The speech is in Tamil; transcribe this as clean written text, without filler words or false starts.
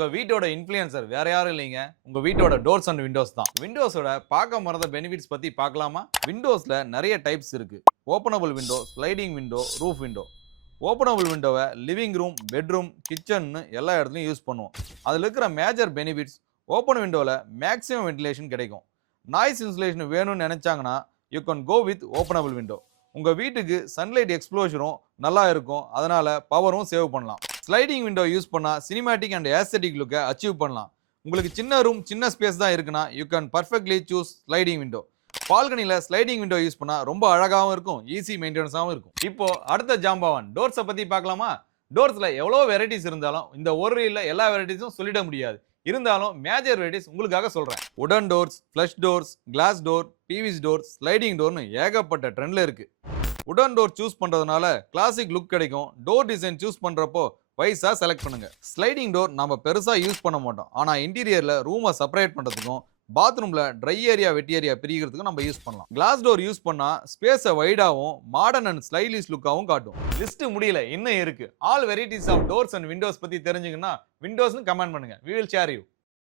உங்க வீட்டோட இன்ஃப்ளூயன்சர் வேற யாரும் இல்லைங்க. உங்க வீட்டோட டோர்ஸ் அண்ட் விண்டோஸ் தான். விண்டோஸோட பார்க்க மறந்த பெனிஃபிட்ஸ் பத்தி பார்க்கலாமா? விண்டோஸ்ல நிறைய டைப்ஸ் இருக்கு. Openable window, sliding window, roof window. Openable விண்டோவை லிவிங் ரூம், பெட்ரூம், கிச்சன்னு எல்லா இடத்துலையும் யூஸ் பண்ணுவோம். அதில் இருக்கிற மேஜர் பெனிஃபிட்ஸ், ஓப்பன் விண்டோவில் மேக்ஸிமம் வென்டிலேஷன் கிடைக்கும். நாய்ஸ் இன்சுலேஷன் வேணும்னு நினைச்சாங்கன்னா you can go with openable window. உங்க வீட்டுக்கு சன்லைட் எக்ஸ்ப்ளோஷரும் நல்லா இருக்கும், அதனால பவரும் சேவ் பண்ணலாம். ஸ்லைடிங் விண்டோ யூஸ் பண்ணா சினிமேட்டிக் அண்ட் ஏஸ்தெட்டிக் லுக்கை அச்சீவ் பண்ணலாம். உங்களுக்கு சின்ன ரூம், சின்ன ஸ்பேஸ் தான் இருக்குன்னா you can perfectly choose sliding window. பால்கனியில் ஸ்லைடிங் விண்டோ யூஸ் பண்ணா ரொம்ப அழகாகவும் இருக்கும், ஈஸி மெயின்டெனன்ஸாகவும் இருக்கும். இப்போ அடுத்த ஜாம்பவான் டோர்ஸை பத்தி பார்க்கலாமா? டோர்ஸ்ல எவ்வளோ வெரைட்டிஸ் இருந்தாலும் இந்த ஒரு ரீல்ல எல்லா வெரைட்டிஸும் சொல்லிட முடியாது. இருந்தாலும் மேஜர் வெரைட்டிஸ் உங்களுக்காக சொல்றேன். Wooden doors, flush doors, glass door, PVC door, sliding டோர்னு ஏகப்பட்ட ட்ரெண்ட்ல இருக்கு. உடன் டோர் சூஸ் பண்றதுனால கிளாசிக் லுக் கிடைக்கும். டோர் டிசைன் சூஸ் பண்றப்போ வைஸா செலக்ட் பண்ணுங்க. ஸ்லைடிங் டோர் நம்ம பெருசா யூஸ் பண்ண மாட்டோம், ஆனா இன்டீரியர்ல ரூமை செப்பரேட் பண்றதுக்கும் பாத்ரூம்ல ட்ரை ஏரியா வெட் ஏரியா பிரிக்கிறதுக்கும் நம்ம யூஸ் பண்ணலாம். கிளாஸ் டோர் யூஸ் பண்ணா ஸ்பேஸை வைடாவும் மாடர்ன் அண்ட் ஸ்டைலிஷ் லுக்காவும் காட்டும். லிஸ்ட் முடியல, இன்னும் இருக்கு. All varieties of doors and windows பத்தி தெரிஞ்சுக்கன்னா விண்டோஸ்னு கமெண்ட் பண்ணுங்க. we will share you.